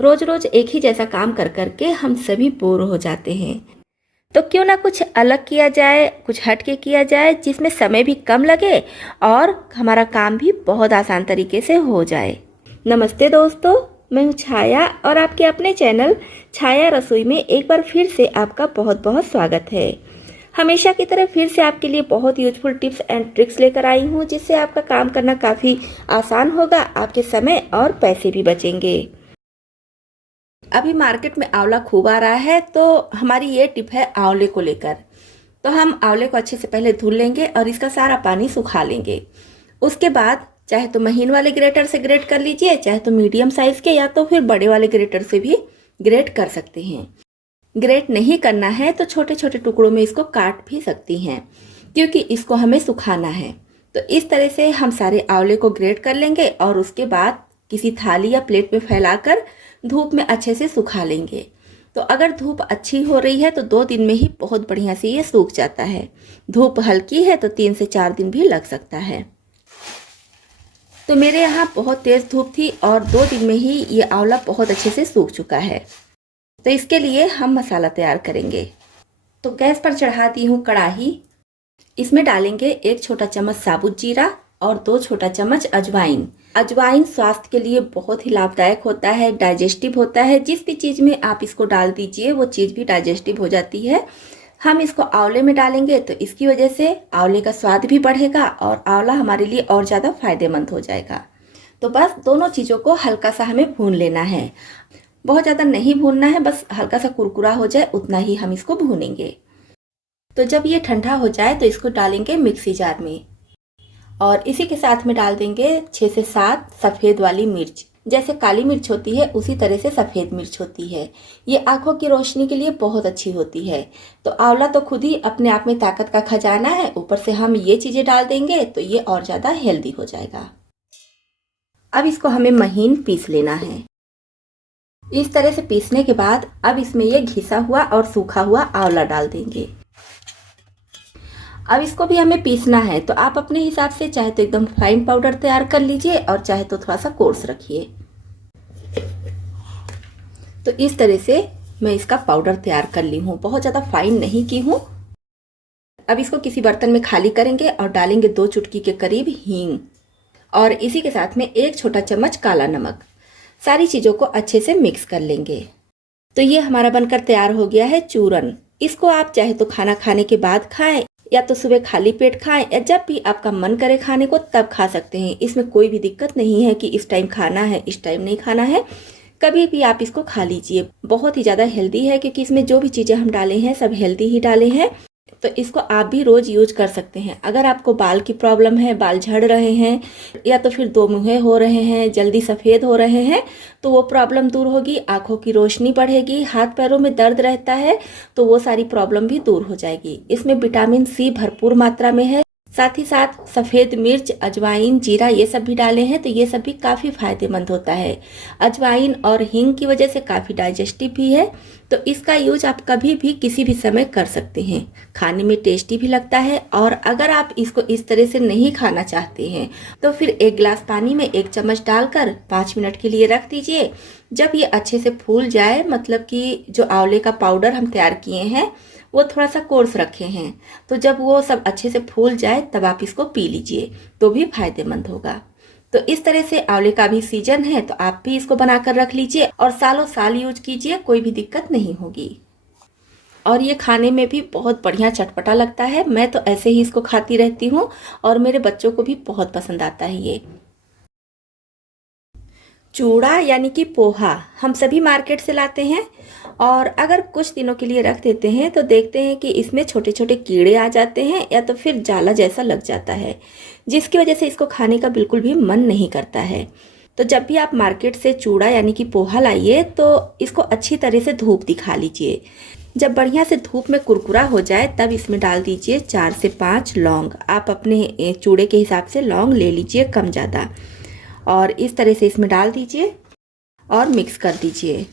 रोज रोज एक ही जैसा काम कर करके हम सभी बोर हो जाते हैं। तो क्यों ना कुछ अलग किया जाए, कुछ हट के किया जाए जिसमें समय भी कम लगे और हमारा काम भी बहुत आसान तरीके से हो जाए। नमस्ते दोस्तों, मैं हूँ छाया और आपके अपने चैनल छाया रसोई में एक बार फिर से आपका बहुत बहुत स्वागत है। हमेशा की तरह फिर से आपके लिए बहुत यूजफुल टिप्स एंड ट्रिक्स लेकर आई हूँ, जिससे आपका काम करना काफ़ी आसान होगा, आपके समय और पैसे भी बचेंगे। अभी मार्केट में आंवला खूब आ रहा है, तो हमारी ये टिप है आंवले को लेकर। तो हम आंवले को अच्छे से पहले धुल लेंगे और इसका सारा पानी सुखा लेंगे। उसके बाद चाहे तो महीन वाले ग्रेटर से ग्रेट कर लीजिए, चाहे तो मीडियम साइज के या तो फिर बड़े वाले ग्रेटर से भी ग्रेट कर सकते हैं। ग्रेट नहीं करना है तो छोटे छोटे टुकड़ों में इसको काट भी सकती हैं, क्योंकि इसको हमें सुखाना है। तो इस तरह से हम सारे आंवले को ग्रेट कर लेंगे और उसके बाद किसी थाली या प्लेट में फैलाकर धूप में अच्छे से सुखा लेंगे। तो अगर धूप अच्छी हो रही है तो 2 दिन में ही बहुत बढ़िया से ये सूख जाता है। धूप हल्की है तो 3 से 4 दिन भी लग सकता है। तो मेरे यहाँ बहुत तेज़ धूप थी और 2 दिन में ही ये आंवला बहुत अच्छे से सूख चुका है। तो इसके लिए हम मसाला तैयार करेंगे। तो गैस पर चढ़ा दी हूँ कढ़ाई। इसमें डालेंगे 1 छोटा चम्मच साबुत जीरा और 2 छोटा चम्मच अजवाइन। अजवाइन स्वास्थ्य के लिए बहुत ही लाभदायक होता है, डाइजेस्टिव होता है। जिस भी चीज़ में आप इसको डाल दीजिए वो चीज़ भी डाइजेस्टिव हो जाती है। हम इसको आंवले में डालेंगे तो इसकी वजह से आंवले का स्वाद भी बढ़ेगा और आंवला हमारे लिए और ज़्यादा फायदेमंद हो जाएगा। तो बस दोनों चीज़ों को हल्का सा हमें भून लेना है। बहुत ज़्यादा नहीं भूनना है, बस हल्का सा कुरकुरा हो जाए उतना ही हम इसको भूनेंगे। तो जब ये ठंडा हो जाए तो इसको डालेंगे मिक्सी जार में और इसी के साथ में डाल देंगे 6 से 7 सफ़ेद वाली मिर्च। जैसे काली मिर्च होती है उसी तरह से सफ़ेद मिर्च होती है। ये आँखों की रोशनी के लिए बहुत अच्छी होती है। तो आंवला तो खुद ही अपने आप में ताकत का खजाना है, ऊपर से हम ये चीज़ें डाल देंगे तो ये और ज़्यादा हेल्दी हो जाएगा। अब इसको हमें महीन पीस लेना है। इस तरह से पीसने के बाद अब इसमें ये घिसा हुआ और सूखा हुआ आंवला डाल देंगे। अब इसको भी हमें पीसना है, तो आप अपने हिसाब से चाहे तो एकदम फाइन पाउडर तैयार कर लीजिए और चाहे तो थोड़ा सा कोर्स रखिए। तो इस तरह से मैं इसका पाउडर तैयार कर ली हूँ, बहुत ज़्यादा फाइन नहीं की हूँ। अब इसको किसी बर्तन में खाली करेंगे और डालेंगे 2 चुटकी के करीब हींग और इसी के साथ में 1 छोटा चम्मच काला नमक। सारी चीज़ों को अच्छे से मिक्स कर लेंगे। तो ये हमारा बनकर तैयार हो गया है चूरन। इसको आप चाहे तो खाना खाने के बाद खाएं या तो सुबह खाली पेट खाएं या जब भी आपका मन करे खाने को तब खा सकते हैं। इसमें कोई भी दिक्कत नहीं है कि इस टाइम खाना है इस टाइम नहीं खाना है, कभी भी आप इसको खा लीजिए। बहुत ही ज़्यादा हेल्दी है क्योंकि इसमें जो भी चीज़ें हम डाले हैं सब हेल्दी ही डाले हैं। तो इसको आप भी रोज़ यूज कर सकते हैं। अगर आपको बाल की प्रॉब्लम है, बाल झड़ रहे हैं या तो फिर 2 मुँहे हो रहे हैं, जल्दी सफ़ेद हो रहे हैं, तो वो प्रॉब्लम दूर होगी, आँखों की रोशनी बढ़ेगी, हाथ पैरों में दर्द रहता है तो वो सारी प्रॉब्लम भी दूर हो जाएगी। इसमें विटामिन सी भरपूर मात्रा में है। साथ ही साथ सफ़ेद मिर्च, अजवाइन, जीरा ये सब भी डाले हैं तो ये सब भी काफ़ी फायदेमंद होता है। अजवाइन और हींग की वजह से काफ़ी डाइजेस्टिव भी है। तो इसका यूज आप कभी भी किसी भी समय कर सकते हैं। खाने में टेस्टी भी लगता है और अगर आप इसको इस तरह से नहीं खाना चाहते हैं तो फिर 1 गिलास पानी में 1 चम्मच डालकर 5 मिनट के लिए रख दीजिए। जब ये अच्छे से फूल जाए, मतलब कि जो आंवले का पाउडर हम तैयार किए हैं वो थोड़ा सा कोर्स रखे हैं, तो जब वो सब अच्छे से फूल जाए तब आप इसको पी लीजिए तो भी फायदेमंद होगा। तो इस तरह से आंवले का भी सीजन है तो आप भी इसको बनाकर रख लीजिए और सालों साल यूज कीजिए, कोई भी दिक्कत नहीं होगी। और ये खाने में भी बहुत बढ़िया चटपटा लगता है। मैं तो ऐसे ही इसको खाती रहती हूँ और मेरे बच्चों को भी बहुत पसंद आता है। ये चूड़ा यानी कि पोहा हम सभी मार्केट से लाते हैं और अगर कुछ दिनों के लिए रख देते हैं तो देखते हैं कि इसमें छोटे छोटे कीड़े आ जाते हैं या तो फिर जाला जैसा लग जाता है, जिसकी वजह से इसको खाने का बिल्कुल भी मन नहीं करता है। तो जब भी आप मार्केट से चूड़ा यानी कि पोहा लाइए तो इसको अच्छी तरह से धूप दिखा लीजिए। जब बढ़िया से धूप में कुरकुरा हो जाए तब इसमें डाल दीजिए 4 से 5 लौंग। आप अपने चूड़े के हिसाब से लौंग ले लीजिए, कम ज़्यादा, और इस तरह से इसमें डाल दीजिए और मिक्स कर दीजिए।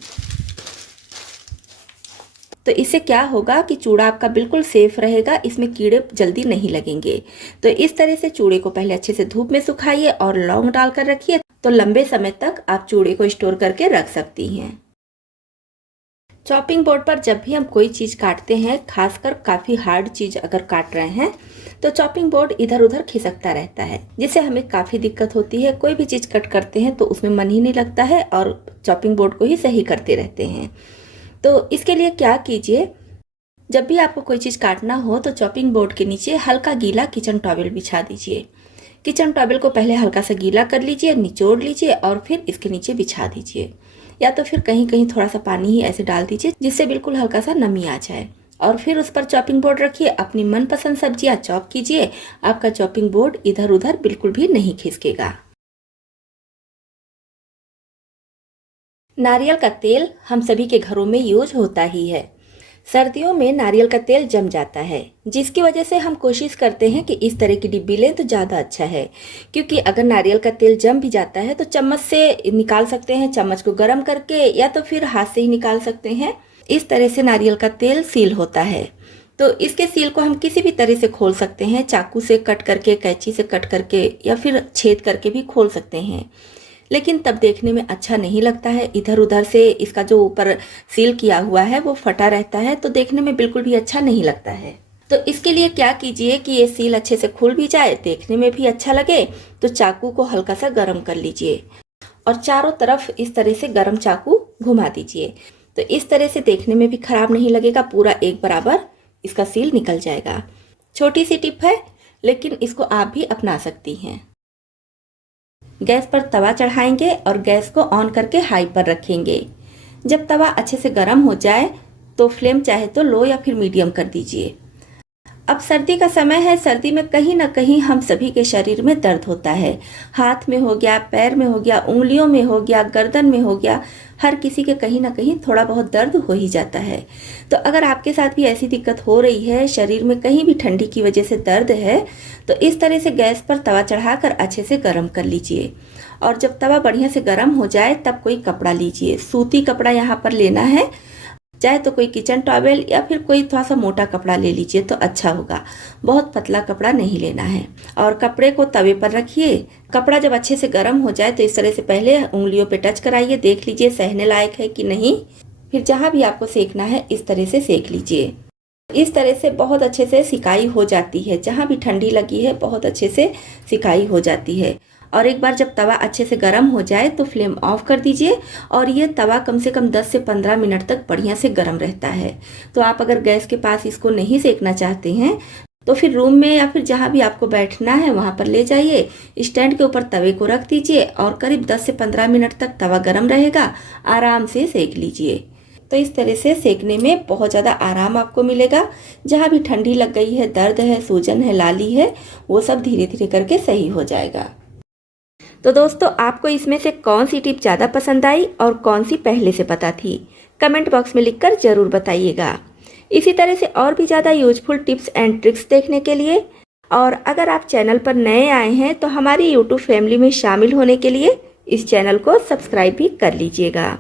तो इससे क्या होगा कि चूड़ा आपका बिल्कुल सेफ रहेगा, इसमें कीड़े जल्दी नहीं लगेंगे। तो इस तरह से चूड़े को पहले अच्छे से धूप में सुखाइए और लौंग डालकर रखिए तो लंबे समय तक आप चूड़े को स्टोर करके रख सकती हैं। चॉपिंग बोर्ड पर जब भी हम कोई चीज़ काटते हैं, खासकर काफ़ी हार्ड चीज़ अगर काट रहे हैं, तो चॉपिंग बोर्ड इधर उधर खिसकता रहता है, जिससे हमें काफ़ी दिक्कत होती है। कोई भी चीज़ कट करते हैं तो उसमें मन ही नहीं लगता है और चॉपिंग बोर्ड को ही सही करते रहते हैं। तो इसके लिए क्या कीजिए, जब भी आपको कोई चीज़ काटना हो तो चॉपिंग बोर्ड के नीचे हल्का गीला किचन टॉवल बिछा दीजिए। किचन टॉवल को पहले हल्का सा गीला कर लीजिए, निचोड़ लीजिए और फिर इसके नीचे बिछा दीजिए, या तो फिर कहीं कहीं थोड़ा सा पानी ही ऐसे डाल दीजिए जिससे बिल्कुल हल्का सा नमी आ जाए। और फिर उस पर चॉपिंग बोर्ड रखिए, अपनी मनपसंद सब्जियां चॉप कीजिए। आपका चॉपिंग बोर्ड इधर उधर बिल्कुल भी नहीं खिसकेगा। नारियल का तेल हम सभी के घरों में यूज होता ही है। सर्दियों में नारियल का तेल जम जाता है, जिसकी वजह से हम कोशिश करते हैं कि इस तरह की डिब्बी लें तो ज़्यादा अच्छा है, क्योंकि अगर नारियल का तेल जम भी जाता है तो चम्मच से निकाल सकते हैं, चम्मच को गर्म करके, या तो फिर हाथ से ही निकाल सकते हैं। इस तरह से नारियल का तेल सील होता है। तो इसके सील को हम किसी भी तरह से खोल सकते हैं, चाकू से कट करके, कैंची से कट करके, या फिर छेद करके भी खोल सकते हैं, लेकिन तब देखने में अच्छा नहीं लगता है। इधर उधर से इसका जो ऊपर सील किया हुआ है वो फटा रहता है, तो देखने में बिल्कुल भी अच्छा नहीं लगता है। तो इसके लिए क्या कीजिए कि ये सील अच्छे से खुल भी जाए, देखने में भी अच्छा लगे, तो चाकू को हल्का सा गर्म कर लीजिए और चारों तरफ इस तरह से गर्म चाकू घुमा दीजिए। तो इस तरह से देखने में भी खराब नहीं लगेगा, पूरा एक बराबर इसका सील निकल जाएगा। छोटी सी टिप है, लेकिन इसको आप भी अपना सकती हैं। गैस पर तवा चढ़ाएंगे और गैस को ऑन करके हाई पर रखेंगे। जब तवा अच्छे से गर्म हो जाए तो फ्लेम चाहे तो लो या फिर मीडियम कर दीजिए। अब सर्दी का समय है, सर्दी में कहीं ना कहीं हम सभी के शरीर में दर्द होता है। हाथ में हो गया, पैर में हो गया, उंगलियों में हो गया, गर्दन में हो गया, हर किसी के कहीं ना कहीं थोड़ा बहुत दर्द हो ही जाता है। तो अगर आपके साथ भी ऐसी दिक्कत हो रही है, शरीर में कहीं भी ठंडी की वजह से दर्द है, तो इस तरह से गैस पर तवा चढ़ाकर अच्छे से गर्म कर लीजिए। और जब तवा बढ़िया से गर्म हो जाए तब कोई कपड़ा लीजिए, सूती कपड़ा यहाँ पर लेना है, चाहे तो कोई किचन टॉवेल या फिर कोई थोड़ा सा मोटा कपड़ा ले लीजिए तो अच्छा होगा, बहुत पतला कपड़ा नहीं लेना है। और कपड़े को तवे पर रखिए। कपड़ा जब अच्छे से गर्म हो जाए तो इस तरह से पहले उंगलियों पे टच कराइए, देख लीजिए सहने लायक है कि नहीं। फिर जहाँ भी आपको सेकना है इस तरह से सेक लीजिए। इस तरह से बहुत अच्छे से सिकाई हो जाती है, जहाँ भी ठंडी लगी है बहुत अच्छे से सिकाई हो जाती है। और एक बार जब तवा अच्छे से गर्म हो जाए तो फ्लेम ऑफ कर दीजिए, और ये तवा कम से कम 10 से 15 मिनट तक बढ़िया से गर्म रहता है। तो आप अगर गैस के पास इसको नहीं सेकना चाहते हैं तो फिर रूम में या फिर जहाँ भी आपको बैठना है वहाँ पर ले जाइए, स्टैंड के ऊपर तवे को रख दीजिए और करीब 10 से 15 मिनट तक तवा गर्म रहेगा, आराम से सेक लीजिए। तो इस तरह से सेकने में बहुत ज़्यादा आराम आपको मिलेगा। जहाँ भी ठंडी लग गई है, दर्द है, सूजन है, लाली है, वो सब धीरे धीरे करके सही हो जाएगा। तो दोस्तों, आपको इसमें से कौन सी टिप ज़्यादा पसंद आई और कौन सी पहले से पता थी, कमेंट बॉक्स में लिखकर ज़रूर बताइएगा। इसी तरह से और भी ज़्यादा यूजफुल टिप्स एंड ट्रिक्स देखने के लिए, और अगर आप चैनल पर नए आए हैं तो हमारी यूट्यूब फैमिली में शामिल होने के लिए इस चैनल को सब्सक्राइब भी कर लीजिएगा।